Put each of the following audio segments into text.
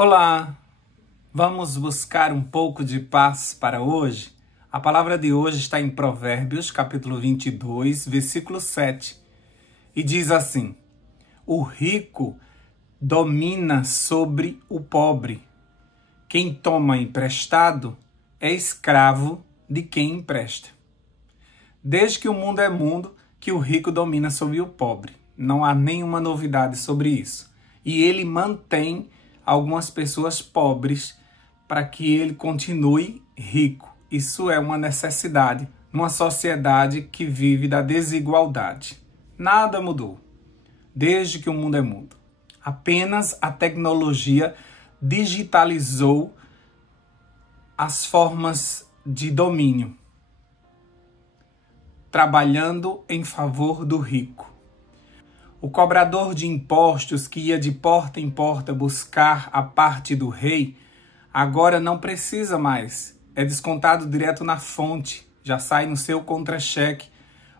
Olá! Vamos buscar um pouco de paz para hoje? A palavra de hoje está em Provérbios, capítulo 22, versículo 7. E diz assim: o rico domina sobre o pobre. Quem toma emprestado é escravo de quem empresta. Desde que o mundo é mundo, que o rico domina sobre o pobre. Não há nenhuma novidade sobre isso. E ele mantém algumas pessoas pobres para que ele continue rico. Isso é uma necessidade numa sociedade que vive da desigualdade. Nada mudou desde que o mundo é mundo. Apenas a tecnologia digitalizou as formas de domínio, trabalhando em favor do rico. O cobrador de impostos que ia de porta em porta buscar a parte do rei, agora não precisa mais. É descontado direto na fonte, já sai no seu contra-cheque,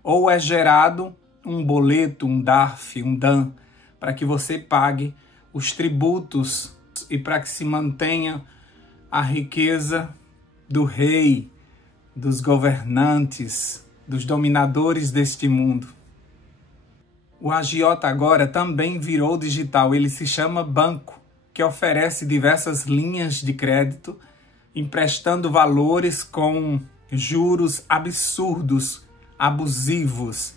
ou é gerado um boleto, um DARF, um DAN, para que você pague os tributos e para que se mantenha a riqueza do rei, dos governantes, dos dominadores deste mundo. O agiota agora também virou digital. Ele se chama banco, que oferece diversas linhas de crédito, emprestando valores com juros absurdos, abusivos.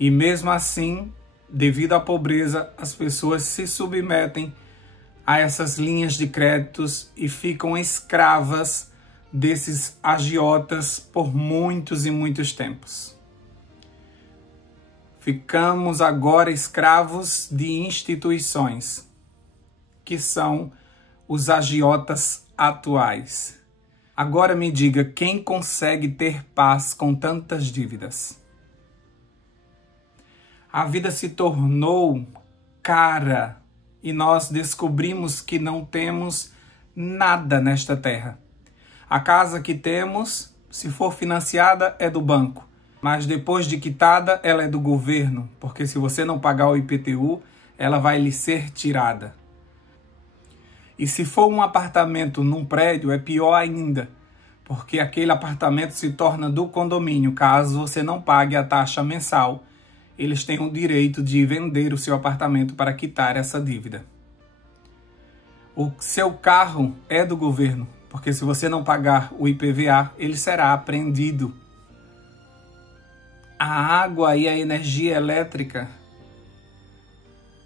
E mesmo assim, devido à pobreza, as pessoas se submetem a essas linhas de créditos e ficam escravas desses agiotas por muitos e muitos tempos. Ficamos agora escravos de instituições, que são os agiotas atuais. Agora me diga, quem consegue ter paz com tantas dívidas? A vida se tornou cara e nós descobrimos que não temos nada nesta terra. A casa que temos, se for financiada, é do banco. Mas depois de quitada, ela é do governo, porque se você não pagar o IPTU, ela vai lhe ser tirada. E se for um apartamento num prédio, é pior ainda, porque aquele apartamento se torna do condomínio. Caso você não pague a taxa mensal, eles têm o direito de vender o seu apartamento para quitar essa dívida. O seu carro é do governo, porque se você não pagar o IPVA, ele será apreendido. A água e a energia elétrica,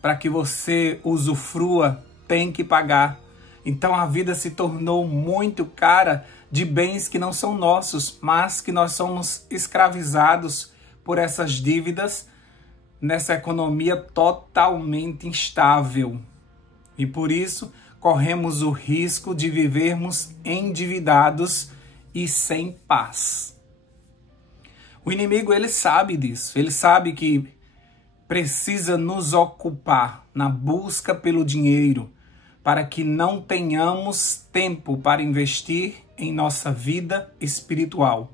para que você usufrua, tem que pagar. Então a vida se tornou muito cara de bens que não são nossos, mas que nós somos escravizados por essas dívidas nessa economia totalmente instável. E por isso corremos o risco de vivermos endividados e sem paz. O inimigo, ele sabe disso, ele sabe que precisa nos ocupar na busca pelo dinheiro para que não tenhamos tempo para investir em nossa vida espiritual.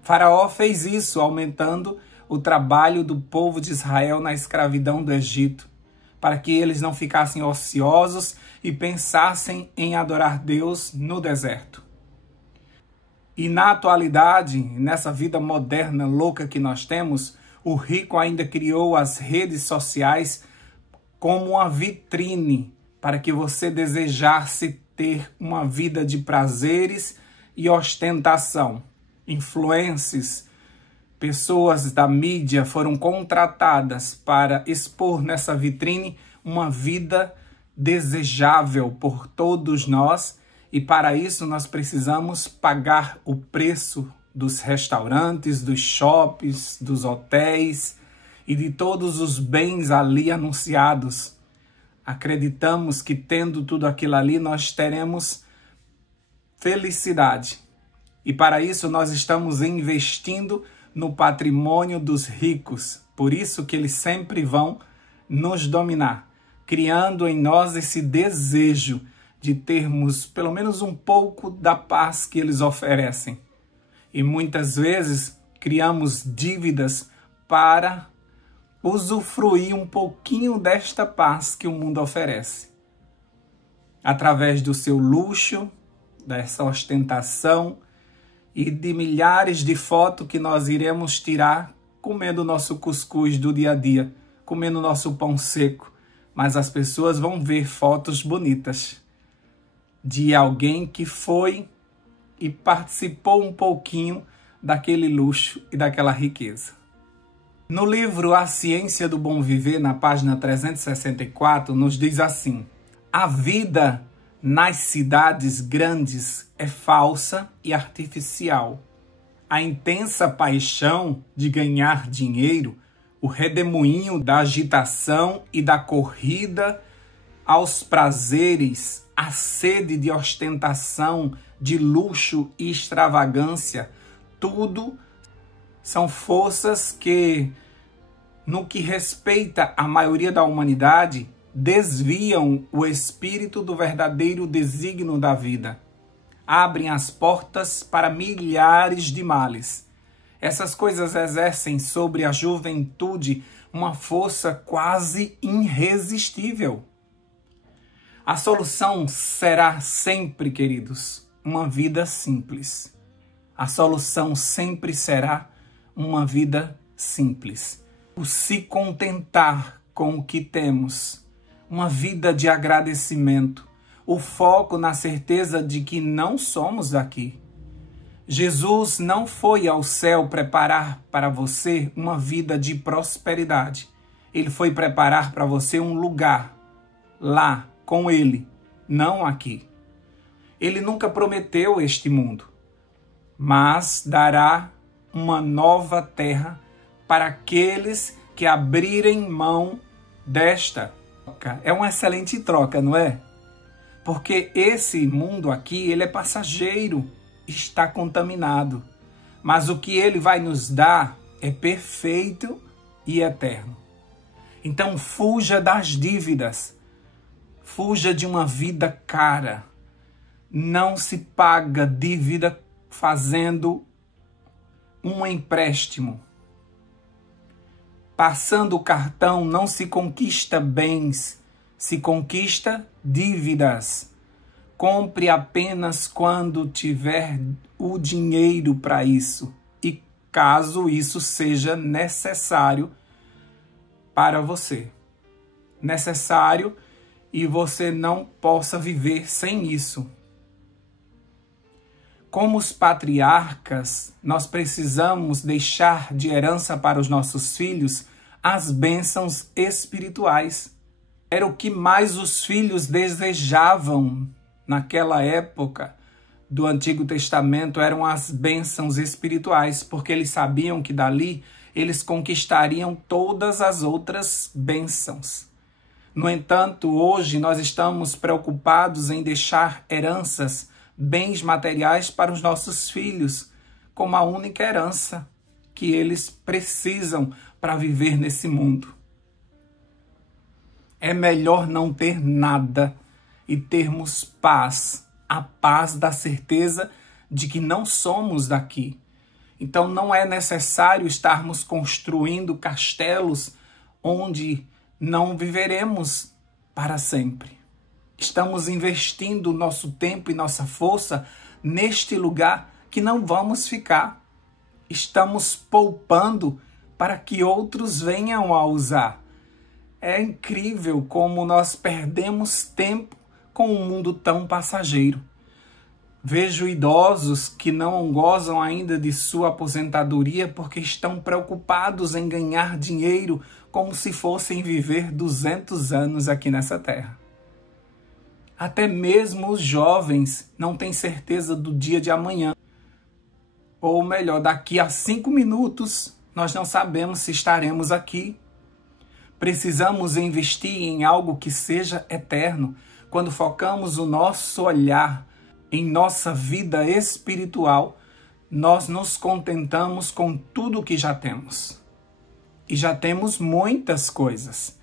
Faraó fez isso, aumentando o trabalho do povo de Israel na escravidão do Egito, para que eles não ficassem ociosos e pensassem em adorar Deus no deserto. E na atualidade, nessa vida moderna louca que nós temos, o rico ainda criou as redes sociais como uma vitrine para que você desejasse ter uma vida de prazeres e ostentação. Influencers, pessoas da mídia foram contratadas para expor nessa vitrine uma vida desejável por todos nós. E para isso nós precisamos pagar o preço dos restaurantes, dos shoppings, dos hotéis e de todos os bens ali anunciados. Acreditamos que tendo tudo aquilo ali nós teremos felicidade. E para isso nós estamos investindo no patrimônio dos ricos. Por isso que eles sempre vão nos dominar, criando em nós esse desejo de termos pelo menos um pouco da paz que eles oferecem. E muitas vezes criamos dívidas para usufruir um pouquinho desta paz que o mundo oferece. através do seu luxo, dessa ostentação e de milhares de fotos que nós iremos tirar comendo nosso cuscuz do dia a dia, comendo nosso pão seco. Mas as pessoas vão ver fotos bonitas de alguém que foi e participou um pouquinho daquele luxo e daquela riqueza. No livro A Ciência do Bom Viver, na página 364, nos diz assim: a vida nas cidades grandes é falsa e artificial. A intensa paixão de ganhar dinheiro, o redemoinho da agitação e da corrida aos prazeres, a sede de ostentação, de luxo e extravagância, tudo são forças que, no que respeita à maioria da humanidade, desviam o espírito do verdadeiro desígnio da vida. Abrem as portas para milhares de males. Essas coisas exercem sobre a juventude uma força quase irresistível. A solução será sempre, queridos, uma vida simples. A solução sempre será uma vida simples. O se contentar com o que temos. Uma vida de agradecimento. O foco na certeza de que não somos daqui. Jesus não foi ao céu preparar para você uma vida de prosperidade. Ele foi preparar para você um lugar lá com Ele, não aqui. Ele nunca prometeu este mundo, mas dará uma nova terra para aqueles que abrirem mão desta. É uma excelente troca, não é? Porque esse mundo aqui, ele é passageiro, está contaminado. Mas o que ele vai nos dar é perfeito e eterno. Então fuja das dívidas. Fuja de uma vida cara. Não se paga dívida fazendo um empréstimo. Passando o cartão não se conquista bens, se conquista dívidas. Compre apenas quando tiver o dinheiro para isso e caso isso seja necessário para você. Necessário e você não possa viver sem isso. Como os patriarcas, nós precisamos deixar de herança para os nossos filhos as bênçãos espirituais. Era o que mais os filhos desejavam naquela época do Antigo Testamento, eram as bênçãos espirituais, porque eles sabiam que dali eles conquistariam todas as outras bênçãos. No entanto, hoje nós estamos preocupados em deixar heranças, bens materiais para os nossos filhos, como a única herança que eles precisam para viver nesse mundo. É melhor não ter nada e termos paz, a paz da certeza de que não somos daqui. Então não é necessário estarmos construindo castelos onde não viveremos para sempre. Estamos investindo nosso tempo e nossa força neste lugar que não vamos ficar. Estamos poupando para que outros venham a usar. É incrível como nós perdemos tempo com um mundo tão passageiro. Vejo idosos que não gozam ainda de sua aposentadoria porque estão preocupados em ganhar dinheiro como se fossem viver 200 anos aqui nessa terra. Até mesmo os jovens não têm certeza do dia de amanhã. Ou melhor, daqui a 5 minutos, nós não sabemos se estaremos aqui. Precisamos investir em algo que seja eterno. Quando focamos o nosso olhar em nossa vida espiritual, nós nos contentamos com tudo que já temos. E já temos muitas coisas.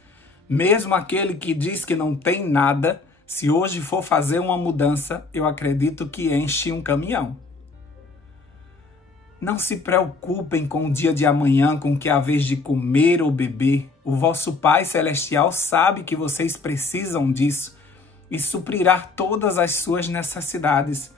Mesmo aquele que diz que não tem nada, se hoje for fazer uma mudança, eu acredito que enche um caminhão. Não se preocupem com o dia de amanhã, com o que há vez de comer ou beber. O vosso Pai Celestial sabe que vocês precisam disso. e suprirá todas as suas necessidades.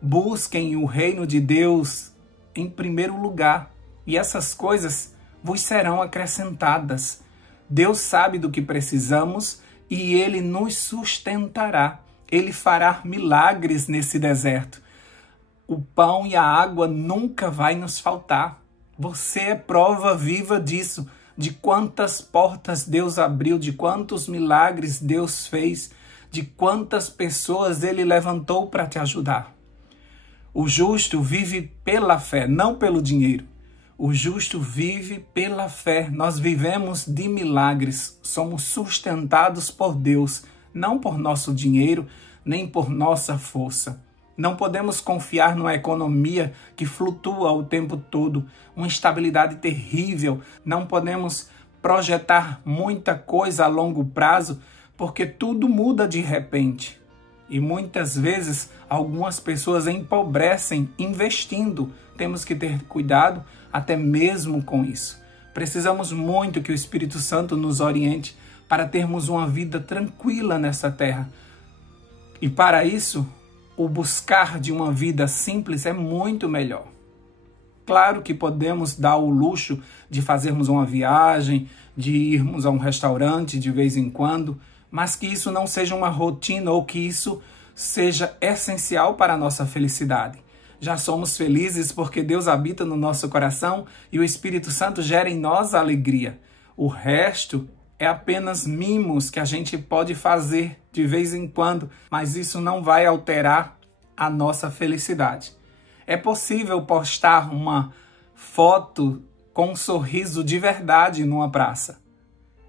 Busquem o reino de Deus em primeiro lugar, e essas coisas vos serão acrescentadas. Deus sabe do que precisamos e Ele nos sustentará. Ele fará milagres nesse deserto. O pão e a água nunca vai nos faltar. Você é prova viva disso, de quantas portas Deus abriu, de quantos milagres Deus fez, de quantas pessoas Ele levantou para te ajudar. O justo vive pela fé, não pelo dinheiro. O justo vive pela fé. Nós vivemos de milagres, somos sustentados por Deus, não por nosso dinheiro, nem por nossa força. Não podemos confiar numa economia que flutua o tempo todo, uma instabilidade terrível. Não podemos projetar muita coisa a longo prazo, porque tudo muda de repente. E muitas vezes algumas pessoas empobrecem investindo. Temos que ter cuidado até mesmo com isso. Precisamos muito que o Espírito Santo nos oriente para termos uma vida tranquila nessa terra. E para isso, o buscar de uma vida simples é muito melhor. Claro que podemos dar o luxo de fazermos uma viagem, de irmos a um restaurante de vez em quando, mas que isso não seja uma rotina ou que isso seja essencial para a nossa felicidade. Já somos felizes porque Deus habita no nosso coração e o Espírito Santo gera em nós a alegria. O resto é apenas mimos que a gente pode fazer de vez em quando, mas isso não vai alterar a nossa felicidade. É possível postar uma foto com um sorriso de verdade numa praça.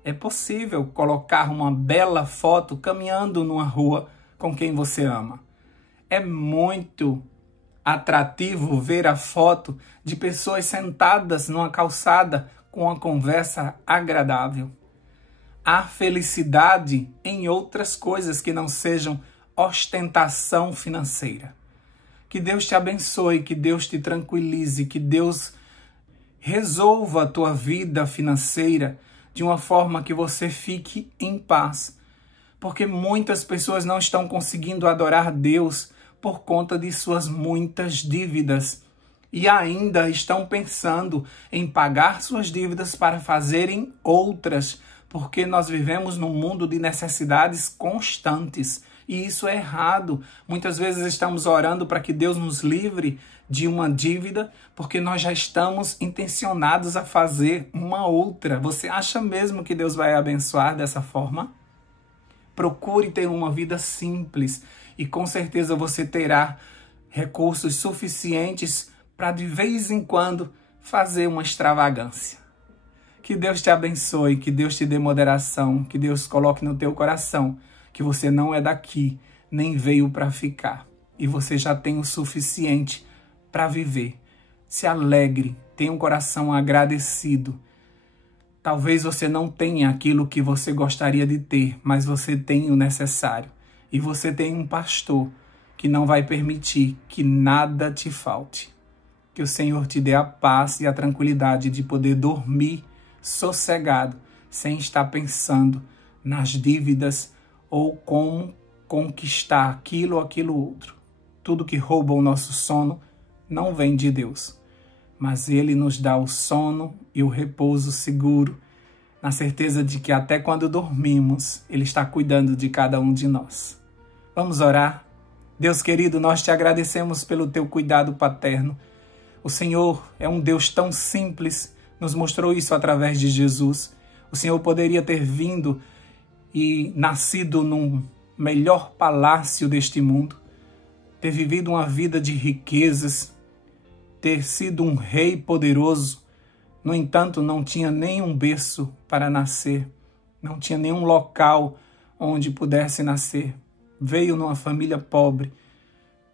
É possível colocar uma bela foto caminhando numa rua com quem você ama. É muito atrativo ver a foto de pessoas sentadas numa calçada com uma conversa agradável. Há felicidade em outras coisas que não sejam ostentação financeira. Que Deus te abençoe, que Deus te tranquilize, que Deus resolva a tua vida financeira de uma forma que você fique em paz. Porque muitas pessoas não estão conseguindo adorar Deus por conta de suas muitas dívidas e ainda estão pensando em pagar suas dívidas para fazerem outras, porque nós vivemos num mundo de necessidades constantes e isso é errado. Muitas vezes estamos orando para que Deus nos livre de uma dívida porque nós já estamos intencionados a fazer uma outra. Você acha mesmo que Deus vai abençoar dessa forma? Procure ter uma vida simples e com certeza você terá recursos suficientes para de vez em quando fazer uma extravagância. Que Deus te abençoe, que Deus te dê moderação, que Deus coloque no teu coração que você não é daqui, nem veio para ficar. E você já tem o suficiente para viver. Se alegre, tenha um coração agradecido. Talvez você não tenha aquilo que você gostaria de ter, mas você tem o necessário. E você tem um pastor que não vai permitir que nada te falte. Que o Senhor te dê a paz e a tranquilidade de poder dormir sossegado, sem estar pensando nas dívidas ou como conquistar aquilo ou aquilo outro. Tudo que rouba o nosso sono não vem de Deus, mas Ele nos dá o sono e o repouso seguro, na certeza de que até quando dormimos, Ele está cuidando de cada um de nós. Vamos orar? Deus querido, nós te agradecemos pelo teu cuidado paterno. O Senhor é um Deus tão simples, nos mostrou isso através de Jesus. O Senhor poderia ter vindo e nascido num melhor palácio deste mundo, ter vivido uma vida de riquezas, ter sido um rei poderoso. No entanto, não tinha nenhum berço para nascer, não tinha nenhum local onde pudesse nascer. Veio numa família pobre,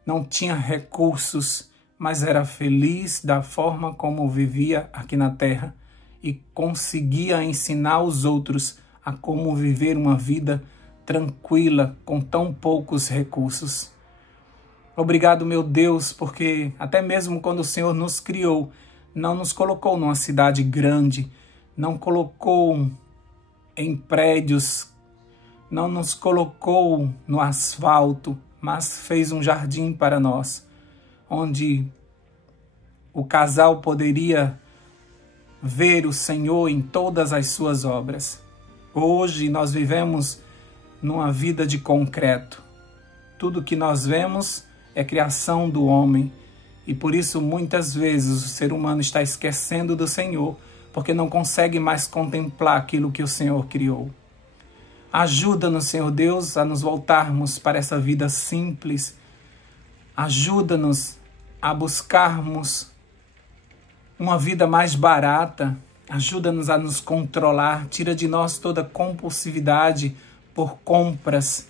não tinha recursos, mas era feliz da forma como vivia aqui na terra e conseguia ensinar os outros a como viver uma vida tranquila com tão poucos recursos. Obrigado, meu Deus, porque até mesmo quando o Senhor nos criou, não nos colocou numa cidade grande, não colocou em prédios não nos colocou no asfalto, mas fez um jardim para nós, onde o casal poderia ver o Senhor em todas as suas obras. Hoje nós vivemos numa vida de concreto. Tudo que nós vemos é criação do homem. E por isso, muitas vezes, o ser humano está esquecendo do Senhor, porque não consegue mais contemplar aquilo que o Senhor criou. Ajuda-nos, Senhor Deus, a nos voltarmos para essa vida simples. Ajuda-nos a buscarmos uma vida mais barata. Ajuda-nos a nos controlar. Tira de nós toda compulsividade por compras.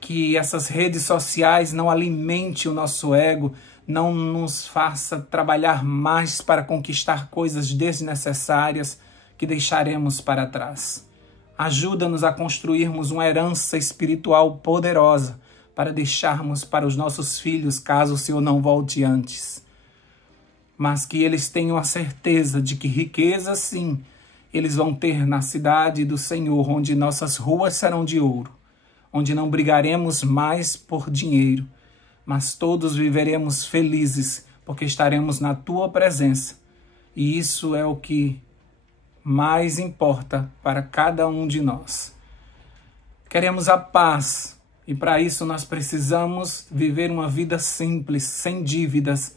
Que essas redes sociais não alimentem o nosso ego, não nos faça trabalhar mais para conquistar coisas desnecessárias que deixaremos para trás. Ajuda-nos a construirmos uma herança espiritual poderosa para deixarmos para os nossos filhos, caso o Senhor não volte antes. Mas que eles tenham a certeza de que riqueza, sim, eles vão ter na cidade do Senhor, onde nossas ruas serão de ouro, onde não brigaremos mais por dinheiro, mas todos viveremos felizes, porque estaremos na Tua presença. E isso é o que mais importa para cada um de nós. Queremos a paz, e para isso nós precisamos viver uma vida simples, sem dívidas,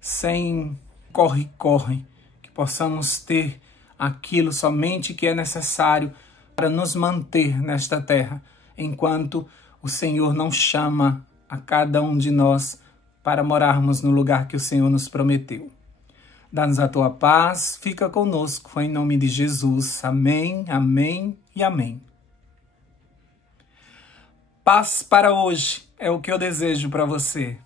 sem corre-corre, que possamos ter aquilo somente que é necessário para nos manter nesta terra, enquanto o Senhor não chama a cada um de nós para morarmos no lugar que o Senhor nos prometeu. Dá-nos a Tua paz, fica conosco, em nome de Jesus. Amém, amém e amém. Paz para hoje é o que eu desejo para você.